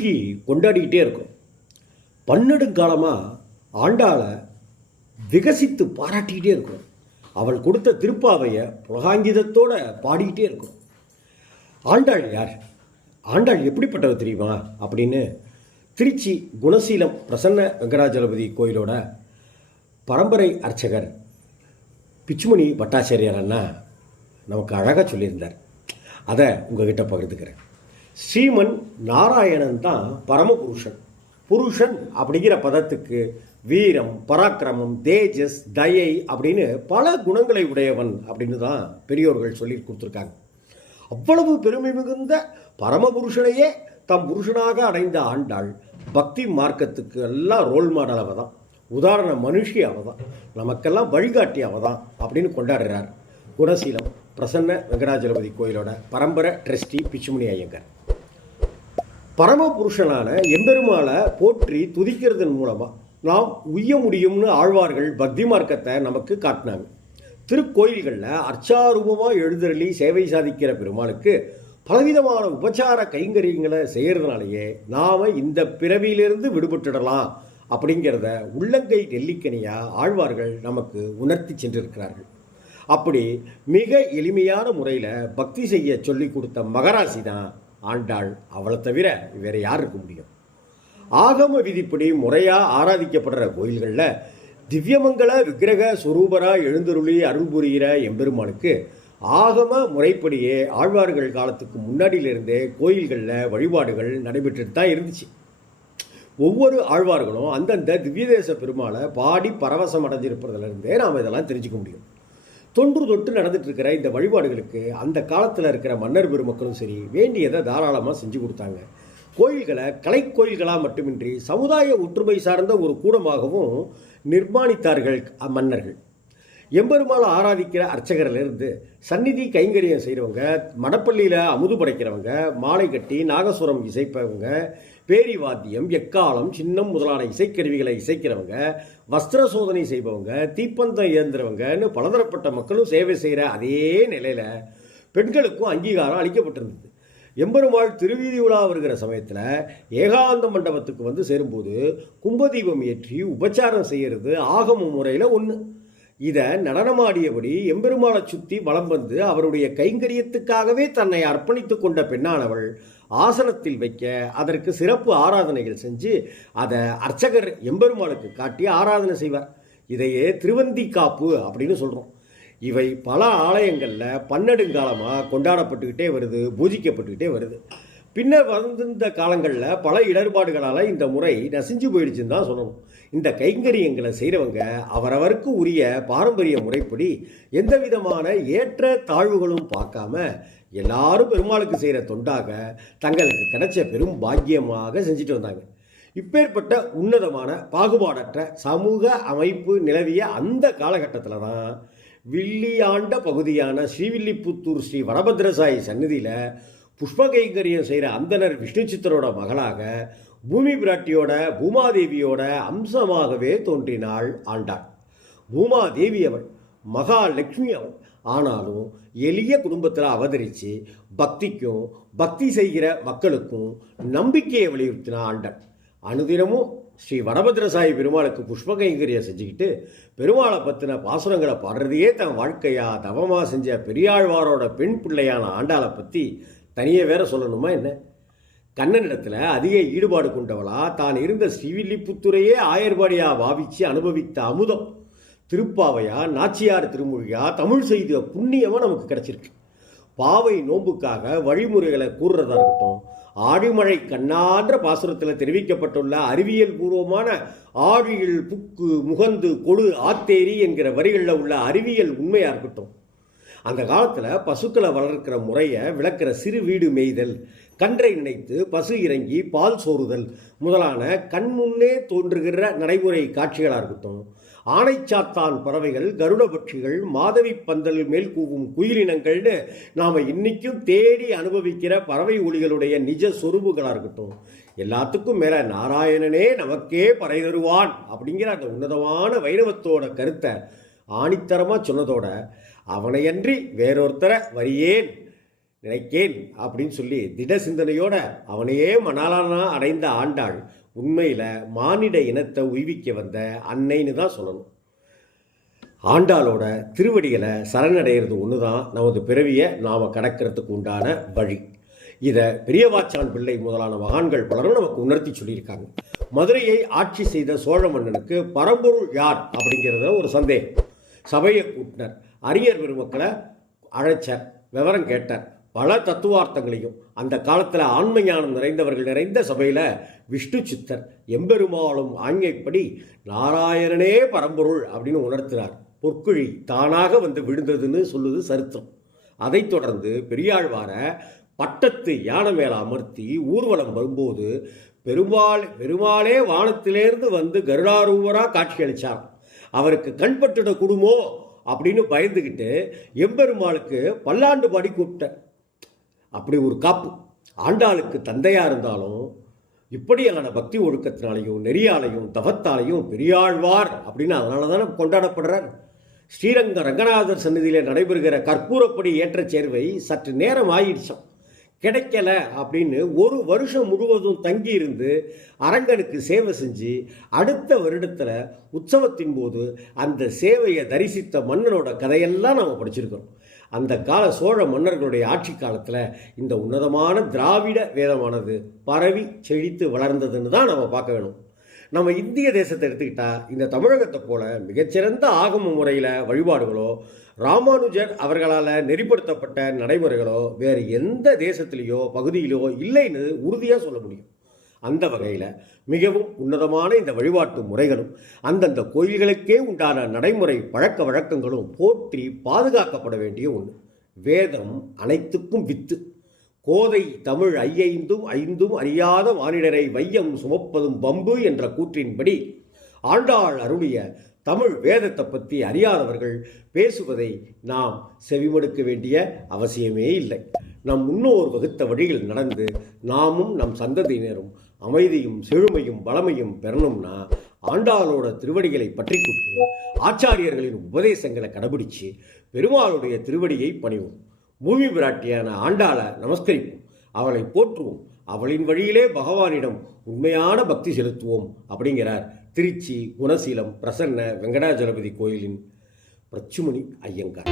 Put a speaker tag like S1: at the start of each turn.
S1: மனமுருகி கொண்டாடிக்கிட்டே இருக்கும். பன்னெடுங்காலமாக ஆண்டாளை விகசித்து பாராட்டிக்கிட்டே இருக்கும். அவள் கொடுத்த திருப்பாவையை புலகாங்கிதத்தோடு பாடிக்கிட்டே இருக்கும். ஆண்டாள் யார்? ஆண்டாள் எப்படிப்பட்டவர் தெரியுமா? அப்படின்னு திருச்சி குணசீலம் பிரசன்ன வெங்கடாஜலபதி கோயிலோட பரம்பரை அர்ச்சகர் பிச்சுமணி பட்டாச்சாரியார் அண்ணா நமக்கு அழகாக சொல்லியிருந்தார். அதை உங்ககிட்ட பகிர்ந்துக்கிறேன். ஸ்ரீமன் நாராயணன் தான் பரமபுருஷன். புருஷன் அப்படிங்கிற பதத்துக்கு வீரம் பராக்கிரமம் தேஜஸ் தயை அப்படின்னு பல குணங்களை உடையவன் அப்படின்னு தான் பெரியோர்கள் சொல்லி கொடுத்துருக்காங்க. அவ்வளவு பெருமை மிகுந்த பரமபுருஷனையே தம் புருஷனாக அடைந்த ஆண்டாள் பக்தி மார்க்கத்துக்கு எல்லாம் ரோல் மாடல் அவ தான் உதாரண மனுஷி அவ தான் நமக்கெல்லாம் வழிகாட்டி அவ தான் அப்படின்னு கொண்டாடுறார். குணசீலம் பிரசன்ன வெங்கடாஜலபதி கோயிலோட பரம்பரை ட்ரஸ்டி பிச்சுமணி ஐயங்கர். பரமபுருஷனான எம்பெருமாளை போற்றி துதிக்கிறதன் மூலமாக நாம் உய்ய முடியும்னு ஆழ்வார்கள் பக்தி மார்க்கத்தை நமக்கு காட்டினாங்க. திருக்கோயில்களில் அர்ச்சாரூபமாக எழுந்தருளி சேவை சாதிக்கிற பெருமாளுக்கு பலவிதமான உபச்சார கைங்கரியங்களை செய்கிறதுனாலேயே நாம் இந்த பிறவியிலிருந்து விடுபட்டுடலாம் அப்படிங்கிறத உள்ளங்கை நெல்லிக்கனியாக ஆழ்வார்கள் நமக்கு உணர்த்தி சென்றிருக்கிறார்கள். அப்படி மிக எளிமையான முறையில் பக்தி செய்ய சொல்லி கொடுத்த மகராசி தான் ஆண்டாள். அவளை தவிர வேற யார் இருக்க முடியும்? ஆகம விதிப்படி முறையாக ஆராதிக்கப்படுற கோயில்களில் திவ்யமங்கல விக்கிரக சுரூபரா எழுந்தருளி அருள் புரிகிற எம்பெருமானுக்கு ஆகம முறைப்படியே ஆழ்வார்கள் காலத்துக்கு முன்னாடியிலிருந்தே கோயில்களில் வழிபாடுகள் நடைபெற்றுட்டு தான் இருந்துச்சு. ஒவ்வொரு ஆழ்வார்களும் அந்தந்த திவ்யதேச பெருமாளை பாடி பரவசம் அடைஞ்சிருப்பதிலிருந்தே நாம் இதெல்லாம் தெரிஞ்சுக்க முடியும். தொன்று தொட்டு நடந்துட்டு இருக்கிற இந்த வழிபாடுகளுக்கு அந்த காலத்தில் இருக்கிற மன்னர் பெருமக்களும் சரி வேண்டியதை தாராளமாக செஞ்சு கொடுத்தாங்க. கோயில்களை கலைக்கோயில்களாக மட்டுமின்றி சமுதாய ஒற்றுமை சார்ந்த ஒரு கூடமாகவும் நிர்மாணித்தார்கள் மன்னர்கள். எம்பெருமாளை ஆராதிக்கிற அர்ச்சகர்லேருந்து சந்நிதி கைங்கரியம் செய்கிறவங்க மடப்பள்ளியில் அமுது படைக்கிறவங்க மாலை கட்டி நாகசுரம் இசைப்பவங்க பேரி வாத்தியம் எக்காலம் சின்னம் முதலான இசைக்கருவிகளை இசைக்கிறவங்க வஸ்திர சோதனை செய்பவங்க தீப்பந்தம் இயந்திரவங்கன்னு பலதரப்பட்ட மக்களும் சேவை செய்கிற அதே நிலையில் பெண்களுக்கும் அங்கீகாரம் அளிக்கப்பட்டிருந்தது. எம்பெருமாள் திருவீதி உலா வருகிற சமயத்தில் ஏகாந்த மண்டபத்துக்கு வந்து சேரும்போது கும்பதீபம் ஏற்றி உபச்சாரம் செய்கிறது ஆகம முறையில் ஒன்று இதை நடனமாடியபடி எம்பெருமாளை சுற்றி வலம் வந்து அவருடைய கைங்கரியத்துக்காகவே தன்னை அர்ப்பணித்து கொண்ட பெண்ணானவள் ஆசனத்தில் வைக்க அதற்கு சிறப்பு ஆராதனைகள் செஞ்சு அதை அர்ச்சகர் எம்பெருமாளுக்கு காட்டி ஆராதனை செய்வார். இதையே திருவந்தி காப்பு அப்படின்னு சொல்கிறோம் இவை பல ஆலயங்களில் பன்னெடுங்காலமாக கொண்டாடப்பட்டுக்கிட்டே வருது பூஜிக்கப்பட்டுக்கிட்டே வருது. பின்னர் வந்திருந்த காலங்களில் பல இடர்பாடுகளால் இந்த முறை நசிஞ்சு போயிடுச்சுன்னு தான் சொல்லணும். இந்த கைங்கரியங்களை செய்கிறவங்க அவரவருக்கு உரிய பாரம்பரிய முறைப்படி எந்த விதமான ஏற்ற தாழ்வுகளும் பார்க்காம எல்லாரும் பெருமாளுக்கு செய்கிற தொண்டாக தங்களுக்கு கிடைச்ச பெரும் பாக்கியமாக செஞ்சுட்டு வந்தாங்க. இப்பேற்பட்ட உன்னதமான பாகுபாடற்ற சமூக அமைப்பு நிலவிய அந்த காலகட்டத்தில் தான் வில்லியாண்ட பகுதியான ஸ்ரீவில்லிபுத்தூர் ஸ்ரீ வடபத்ரசாயி சந்நிதியில் புஷ்ப கைங்கரியம் செய்கிற அந்தனர் விஷ்ணு சித்தரோட மகளாக பூமி பிராட்டியோட பூமாதேவியோட அம்சமாகவே தோன்றினாள் ஆண்டாள். பூமாதேவி அவள் மகாலட்சுமி அவள். ஆனாலும் எளிய குடும்பத்தில் அவதரித்து பக்திக்கும் பக்தி செய்கிற மக்களுக்கும் நம்பிக்கையை வலியுறுத்தின ஆண்டாள். அனுதினமும் ஸ்ரீ வடபத்ரசாயி பெருமாளுக்கு புஷ்ப கைங்கரியை செஞ்சுக்கிட்டு பெருமாளை பற்றின பாசுரங்களை பாடுறதையே தன் வாழ்க்கையாக தவமாக செஞ்ச பெரியாழ்வாரோட பெண் பிள்ளையான ஆண்டாளை பற்றி தனியே வேற சொல்லணுமா என்ன? கண்ணனிடத்தில் அதிக ஈடுபாடு கொண்டவளா? தான் இருந்த ஸ்ரீவில்லிபுத்துரையே ஆயர்பாடியா பாவிச்சு அனுபவித்த அமுதம். திருப்பாவையா நாச்சியார் திருமொழியா தமிழ் செய்த புண்ணியமாக நமக்கு கிடச்சிருக்கு. பாவை நோன்புக்காக வழிமுறைகளை கூறுறதா இருக்கட்டும் ஆடிமழை கண்ணான்ற பாசுரத்தில் தெரிவிக்கப்பட்டுள்ள அறிவியல் பூர்வமான ஆழியில் புக்கு முகந்து கொடு ஆத்தேரி என்கிற வரிகளில் உள்ள அறிவியல் உண்மையாக இருக்கட்டும் அந்த காலத்தில் பசுக்களை வளர்க்கிற முறையை விளக்குற சிறு வீடு மேய்தல் கன்றை நினைத்து பசு இறங்கி பால் சோறுதல் முதலான கண்முன்னே தோன்றுகிற நடைமுறை காட்சிகளாக இருக்கட்டும். ஆனைச்சாத்தான் பறவைகள் கருட பட்சிகள் மாதவி பந்தல் மேல் கூவும் குயிலினங்கள்னு நாம் இன்னைக்கும் தேடி அனுபவிக்கிற பறவை ஒளிகளுடைய நிஜ சொருபுகளாக இருக்கட்டும். எல்லாத்துக்கும் மேலே நாராயணனே நமக்கே பறை தருவான் அப்படிங்கிற அந்த உன்னதமான வைணவத்தோட கருத்தை ஆணித்தரமாக சொன்னதோட அவனையன்றி வேறொருத்தரை வரியேன் நினைக்கேன் அப்படின்னு சொல்லி திட சிந்தனையோட அவனையே மணாலானா அடைந்த ஆண்டாள் உண்மையில் மானிட இனத்தை உய்விக்க வந்த அன்னைன்னு தான் சொல்லணும். ஆண்டாளோட திருவடிகளை சரணடைகிறது ஒன்று தான் நமது பிறவியை நாம் கடக்கிறதுக்கு உண்டான வழி. இதை பெரியவாச்சான் பிள்ளை முதலான மகான்கள் பலரும் நமக்கு உணர்த்தி சொல்லியிருக்காங்க. மதுரையை ஆட்சி செய்த சோழ மன்னனுக்கு பரம்பொருள் யார் அப்படிங்கிறத ஒரு சந்தேகம். சபையை கூட்டினர். அரியர் பெருமக்களை அழைச்சார் விவரம் கேட்டார். பல தத்துவார்த்தங்களையும் அந்த காலத்தில் ஆன்ம ஞானம் நிறைந்தவர்கள் நிறைந்த சபையில் விஷ்ணு சித்தர் எம்பெருமாளும் ஆண்மைப்படி நாராயணனே பரம்பொருள் அப்படின்னு உணர்த்தினார். பொற்குழி தானாக வந்து விழுந்ததுன்னு சொல்லுது சரித்திரம். அதைத் தொடர்ந்து பெரியாழ்வார பட்டத்து யானை மேல அமர்த்தி ஊர்வலம் வரும்போது பெருமாள் பெருமாளே வானத்திலேருந்து வந்து கருடாரூவராக காட்சி அளித்தார் அவருக்கு கண்பட்டுட குடுமோ அப்படின்னு பயந்துக்கிட்டு எம்பெருமாளுக்கு பல்லாண்டு பாடி கூப்பிட்டேன் அப்படி ஒரு காப்பு. ஆண்டாளுக்கு தந்தையாக இருந்தாலும் இப்படியான பக்தி ஒழுக்கத்தினாலையும் நெறியாலையும் தவத்தாலையும் பெரியாழ்வார் அப்படின்னு அதனால தானே கொண்டாடப்படுறார். ஸ்ரீரங்க ரங்கநாதர் சன்னதியில் நடைபெறுகிற கற்பூரப்படி ஏற்ற சேர்வை சற்று நேரம் ஆயிடுச்சாம். கிடைக்கல அப்படின்னு ஒரு வருஷம் முழுவதும் தங்கி இருந்து அரங்கனுக்கு சேவை செஞ்சு அடுத்த வருடத்தில் உற்சவத்தின் போது அந்த சேவையை தரிசித்த மன்னனோட கதையெல்லாம் நாம் படிச்சிருக்கிறோம். அந்த கால சோழ மன்னர்களுடைய ஆட்சி காலத்தில் இந்த உன்னதமான திராவிட வேதமானது பரவி செழித்து வளர்ந்ததுன்னு தான் நம்ம பார்க்க வேணும். நம்ம இந்திய தேசத்தை எடுத்துக்கிட்டால் இந்த தமிழகத்தை போல மிகச்சிறந்த ஆகம முறையில் வழிபாடுகளோ ராமானுஜர் அவர்களால் நெறிப்படுத்தப்பட்ட நடைமுறைகளோ வேறு எந்த தேசத்திலேயோ பகுதியிலோ இல்லைன்னு உறுதியாக சொல்ல முடியும். அந்த வகையில் மிகவும் உன்னதமான இந்த வழிபாட்டு முறைகளும் அந்தந்த கோயில்களுக்கே உண்டான நடைமுறை பழக்க வழக்கங்களும் போற்றி பாதுகாக்கப்பட வேண்டிய ஒன்று வேதம் அனைத்துக்கும் வித்து. கோதை தமிழ் ஐயைந்தும் ஐந்தும் அறியாத மானிடரை வையம் சுமப்பதும் பம்பு என்ற கூற்றின்படி ஆண்டாள் அருளிய தமிழ் வேதத்தை பற்றி அறியாதவர்கள் பேசுவதை நாம் செவிமடுக்க வேண்டிய அவசியமே இல்லை. நம் முன்னோர் வகுத்த வழியில் நடந்து நாமும் நம் சந்ததியினரும் அமைதியும் செழுமையும் பலமையும் பெறணும்னா ஆண்டாளோட திருவடிகளை பற்றி கொண்டு ஆச்சாரியர்களின் உபதேசங்களை கடைபிடிச்சு பெருமாளுடைய திருவடியை பணிவோம். பூமி பிராட்டியான ஆண்டாளை நமஸ்கரிப்போம். அவளை போற்றுவோம். அவளின் வழியிலே பகவானிடம் உண்மையான பக்தி செலுத்துவோம் அப்படிங்கிறார் திருச்சி குணசீலம் பிரசன்ன வெங்கடாஜலபதி கோயிலின் பிரச்சுமணி ஐயங்கார்.